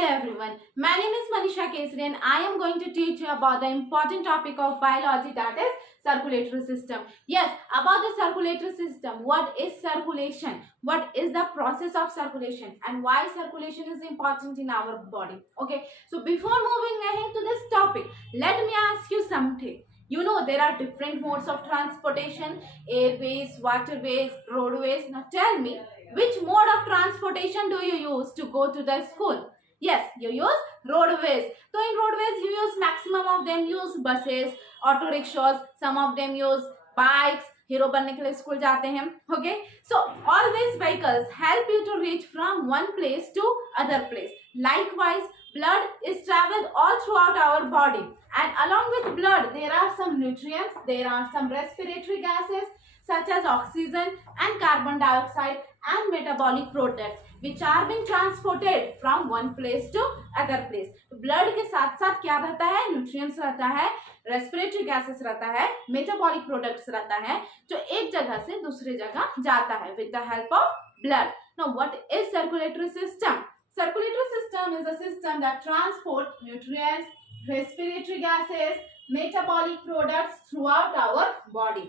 Hello everyone, my name is Manisha Kesri and I am going to teach you about the important topic of biology, that is circulatory system. Yes, about the circulatory system. What is circulation? What is the process of circulation and why circulation is important in our body? Okay, so before moving ahead to this topic, let me ask you something. You know there are different modes of transportation: airways, waterways, roadways. Now tell me, which mode of transportation do you use to go to the school? Yes, you use roadways. So in roadways you use maximum of them use buses, auto rickshaws, some of them use bikes. Hero बनने के लिए school जाते हैं. Okay, so all these vehicles help you to reach from one place to other place. Likewise, blood is traveled all throughout our body, and along with blood there are some nutrients, there are some respiratory gases such as oxygen and carbon dioxide and metabolic products which are being transported from one place to other place. तो blood के साथ साथ क्या रहता है? Nutrients रहता है, respiratory gases रहता है, metabolic products रहता है, जो एक जगह से दूसरी जगह जाता है with the help of blood. Now what is circulatory system? Circulatory system is a system that transports nutrients, respiratory gases, metabolic products throughout our body.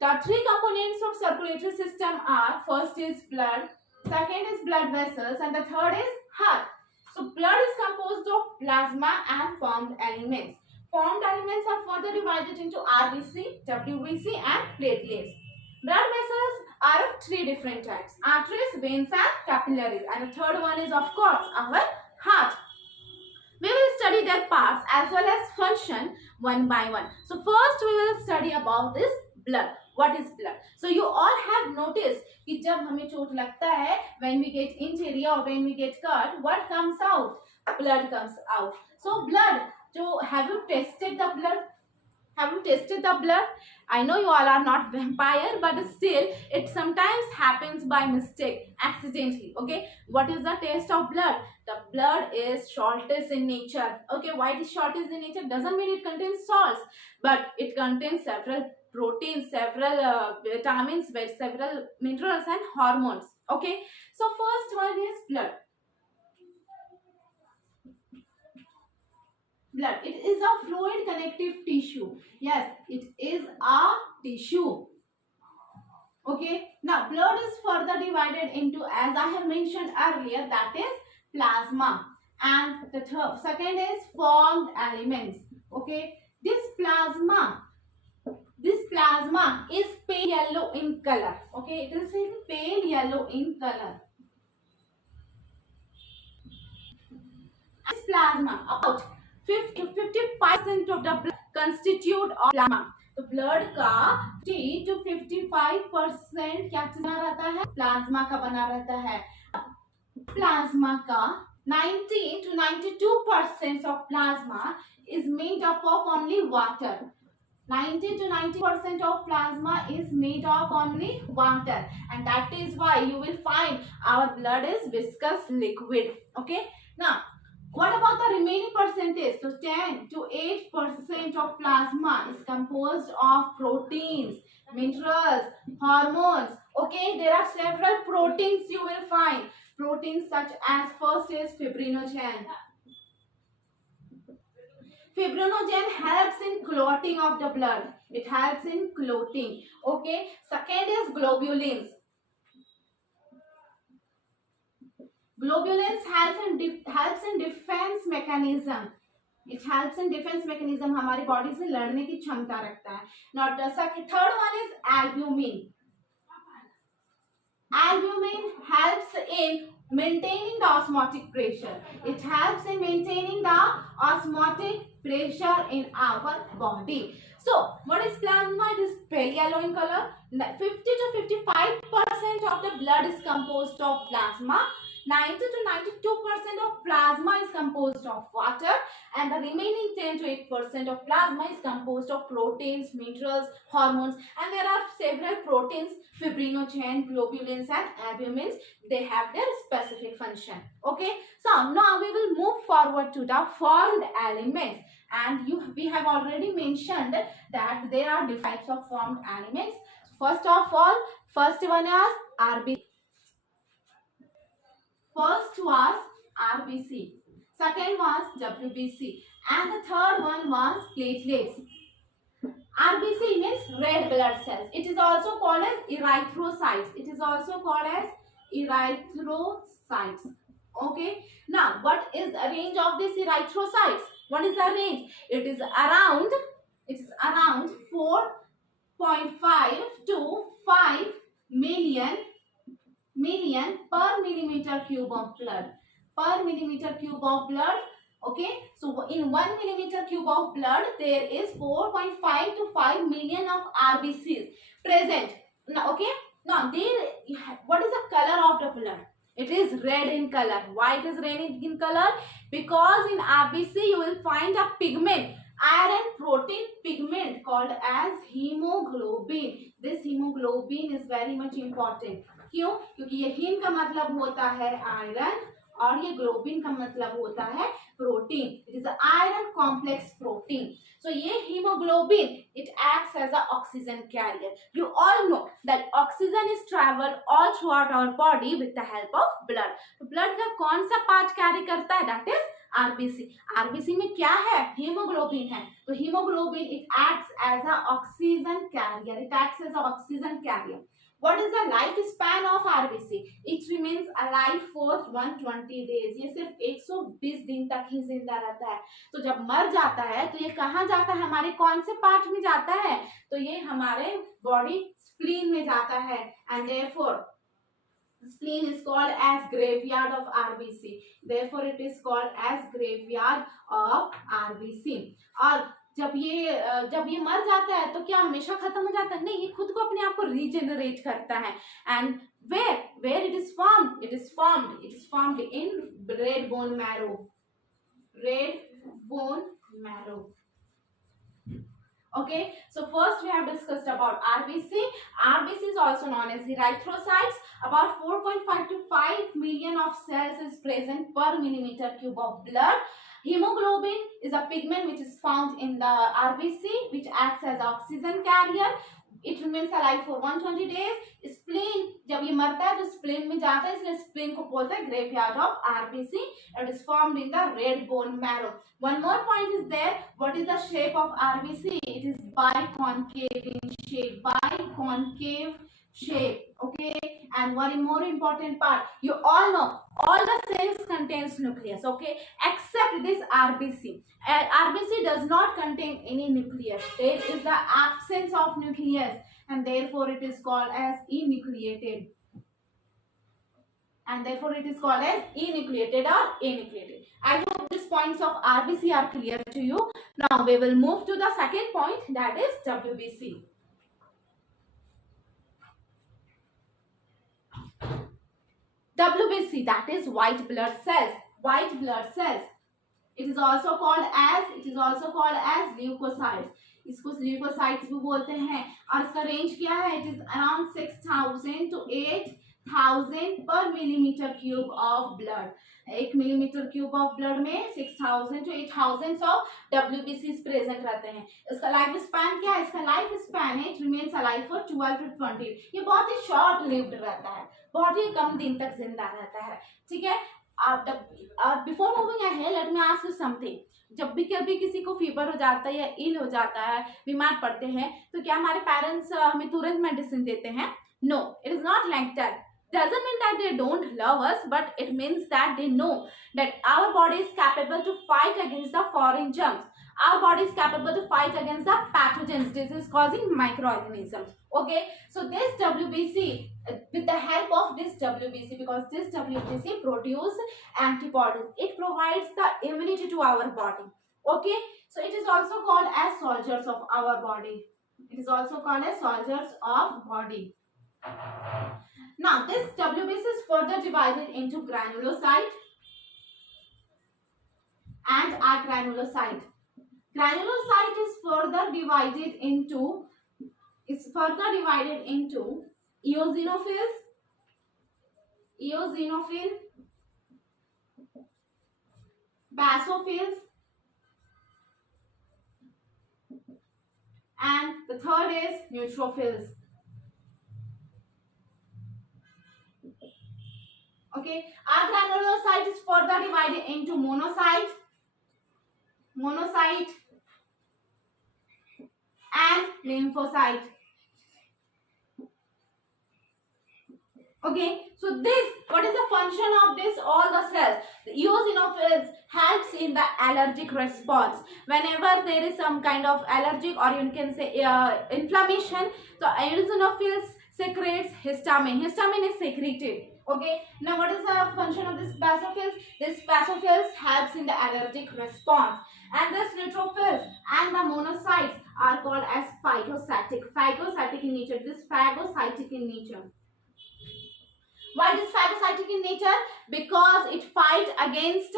The three components of circulatory system are: first is blood, second is blood vessels, and the third is heart. So blood is composed of plasma and formed elements. Formed elements are further divided into RBC, WBC and platelets. Blood vessels are of three different types: arteries, veins and capillaries. And the third one is of course our heart. We will study their parts as well as function one by one. So first we will study about this blood. What is blood? So you all have noticed कि जब हमें चोट लगता है, when we get injury or when we get cut, what comes out? Blood comes out. So blood, so have you tested the blood? Have you tested the blood? I know you all are not vampire, but still it sometimes happens by mistake, accidentally. Okay, what is the taste of blood? The blood is saltous in nature. Okay, why it is saltous in nature? Doesn't mean it contains salts, but it contains several proteins, several vitamins, several minerals and hormones. Okay, so first one is blood. Blood, it is a fluid connective tissue. Yes, it is a tissue. Okay, now blood is further divided into, as I have mentioned earlier, that is plasma, and the second is formed elements. Okay, this plasma is pale yellow in color. Okay, it is in pale yellow in color. This plasma, about 50 to 55% of the blood constitute of plasma. तो blood का 50 to 55% क्या बना रहता है? Plasma का बना रहता है. प्लाज्मा का 90 to 92% of plasma is made up of only water. 90 to 90% of plasma is made of only water, and that is why you will find our blood is viscous liquid. Okay, now what about the remaining percentage? So 10 to 8% of plasma is composed of proteins, minerals, hormones. Okay, there are several proteins you will find. Proteins such as, first is fibrinogen. Fibrinogen helps in clotting of the blood. It helps in clotting. Okay, second is globulins. Globulins helps in defense mechanism. It helps in defense mechanism. हमारी body से लड़ने की क्षमता रखता है. Now the third one is albumin. Albumin helps in maintaining the osmotic pressure. It helps in maintaining the osmotic pressure in our body. So what is plasma? It is pale yellow in color. 50 to 55% of the blood is composed of plasma. 90 to 92% of plasma is composed of water, and the remaining 10 to 8% of plasma is composed of proteins, minerals, hormones, and there are several proteins: fibrinogen, globulins and albumins. They have their specific function. Okay, so now we will move forward to the formed elements, and we have already mentioned that there are different types of formed elements. First of all, first one is RBC. First was RBC. second was WBC, and the third one was platelets. RBC means red blood cells. It is also called as erythrocytes. It is also called as erythrocytes. Okay. Now, what is the range of these erythrocytes? What is the range? It is around 4.5 to 5 million per millimeter cube of blood. Per millimeter cube of blood. Okay, so in 1 millimeter cube of blood there is 4.5 to 5 million of RBCs present. Now, okay, now what is the color of the blood? It is red in color. Why it is red in color? Because in RBC you will find a pigment, iron protein pigment called as hemoglobin. This hemoglobin is very much important. क्यों? क्योंकि ये haem का मतलब होता है iron और ये globin का मतलब होता है protein. It is iron complex protein. So ये hemoglobin, it acts as a oxygen carrier. You all know that oxygen is traveled all throughout our body with the help of blood. तो blood का कौन सा part carry करता है? That is RBC. RBC में क्या है? hemoglobin है. तो hemoglobin it acts as a oxygen carrier. It acts as a oxygen carrier. What is the lifespan of RBC? It remains alive for 120 days. ये सिर्फ 120 दिन तक ही जिंदा रहता है. तो जब मर जाता है तो ये कहाँ जाता है? हमारे कौन से पार्ट में जाता है? तो ये हमारे बॉडी स्प्लीन में जाता है. And therefore spleen is called as graveyard of RBC. Therefore it is called as graveyard of RBC. और जब ये मर जाता है तो क्या हमेशा खत्म हो जाता है? नहीं, ये खुद को अपने आप को रीजेनरेट करता है. And where it is formed? It is formed in red bone marrow. Red bone marrow. Okay, so first we have discussed about RBC. RBC is also known as erythrocytes. About 4.5 to 5 million of cells is present per millimeter cube of blood. Hemoglobin is a pigment which is found in the RBC, which acts as oxygen carrier. It remains alive for 120 days. Spleen, जब ये मरता है तो spleen में जाता है, इसलिए spleen को बोलते हैं graveyard of RBC. It is formed in the red bone marrow. One more point is there. What is the shape of RBC? It is biconcave in shape. Biconcave shape. Okay, and one more important part. You all know all the cells contains nucleus. Okay, except this RBC. RBC does not contain any nucleus. There is the absence of nucleus, and therefore it is called as enucleated. And therefore it is called as enucleated or anucleated. I hope these points of RBC are clear to you. Now we will move to the second point, that is WBC. WBC, that is white blood cells. White blood cells. It is also called as leukocytes. इसको leukocytes भी बोलते हैं. और इसका range क्या है? It is around 6,000 to 8,000 per millimeter cube of blood. 1 millimeter cube of blood में 6,000 to 8,000 of WBCs present रहते हैं. इसका लाइफ स्पैन क्या है? इसका लाइफ स्पैन है, it remains alive for 12 to 20. ये बहुत ही शॉर्ट लिव्ड रहता है, बहुत ही कम दिन तक जिंदा रहता है. ठीक है. Before moving ahead, let me ask you something. जब भी कभी किसी को फीवर हो जाता है या इल हो जाता है, बीमार पड़ते हैं, तो क्या हमारे पेरेंट्स हमें तुरंत मेडिसिन देते हैं? No, it is not like that. Doesn't mean that they don't love us, but it means that they know that our body is capable to fight against the foreign germs. Our body is capable to fight against the pathogens, disease causing microorganisms. Okay, so this WBC, with the help of this WBC, because this WBC produce antibodies, it provides the immunity to our body. Okay, so it is also called as soldiers of our body. It is also called as soldiers of body. Now this WBC is further divided into granulocyte and agranulocyte. Granulocyte is further divided into eosinophils, basophils, and the third is neutrophils. Okay, agranulocyte is further divided into monocyte monocyte and lymphocyte. Okay, so this, what is the function of this? All the cells. The eosinophils helps in the allergic response. Whenever there is some kind of allergic, or you can say inflammation, so eosinophils secretes histamine. Histamine is secreted. Okay, now what is the function of this basophils? This basophils helps in the allergic response. And this neutrophils and the monocytes are called as phagocytic. Phagocytic in nature. This phagocytic in nature. Why it is phagocytic in nature? Because it fight against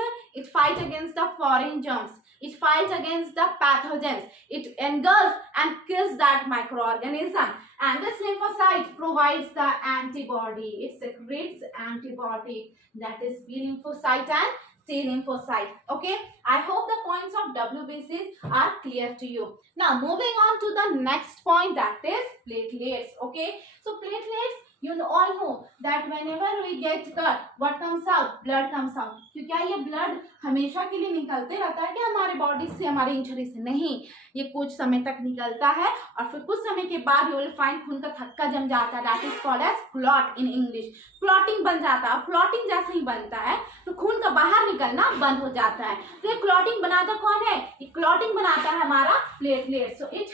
the foreign germs. It fights against the pathogens. It engulfs and kills that microorganism. And this lymphocyte provides the antibody. It secretes antibody, that is B lymphocyte and T lymphocyte. Okay, I hope the points of WBCs are clear to you. Now moving on to the next point, that is platelets. Okay, so platelets, you all know that whenever we get cut, what comes out? Blood comes out. क्योंकि ये blood हमेशा के लिए निकलते रहता है कि हमारे बॉडी से, हमारे इंजरी से नहीं, ये कुछ समय तक निकलता है और फिर कुछ समय के बाद यू विल फाइंड खून का थक्का जम जाता है, that is called as clot in English. Clotting बन जाता है. क्लॉटिंग जैसे ही बनता है तो खून का बाहर निकलना बंद हो जाता है. तो ये क्लॉटिंग बनाता कौन है? ये क्लॉटिंग बनाता है हमारा platelet. So it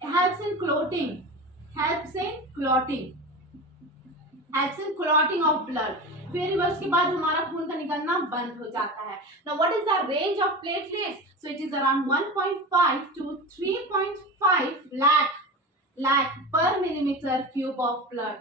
helps in clotting. Helps in clotting of blood. फिर वर्ष के बाद हमारा खून का निकलना बंद हो जाता है. Now what is the range of platelets? So it is around 1.5 to 3.5 lakh per millimeter cube of blood.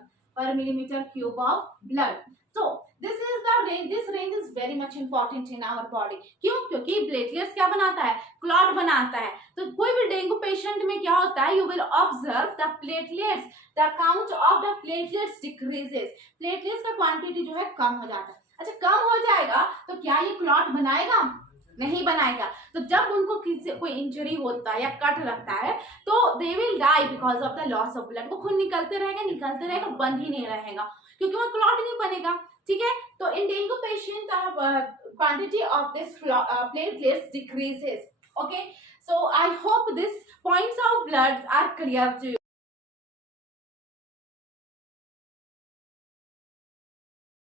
So this is the range. This range is very much important in our body. क्यों? क्योंकि platelets क्या बनाता है? Clot बनाता है. तो कोई भी डेंगू पेशेंट में क्या होता है? You will observe the platelets. The count of the platelets decreases. Platelets का क्वांटिटी जो है कम हो जाता है. अच्छा, कम हो जाएगा तो क्या ये क्लॉट बनाएगा? नहीं बनाएगा. तो जब उनको कोई इंजरी होता है या कट लगता है तो they will die because of the loss of blood. वो खून निकलते रहेगा, बंद ही नहीं रहेगा क्योंकि वो क्लॉट नहीं बनेगा. ठीक है, तो in dengue patient quantity of this platelets decreases. Okay, so I hope this points of blood are clear to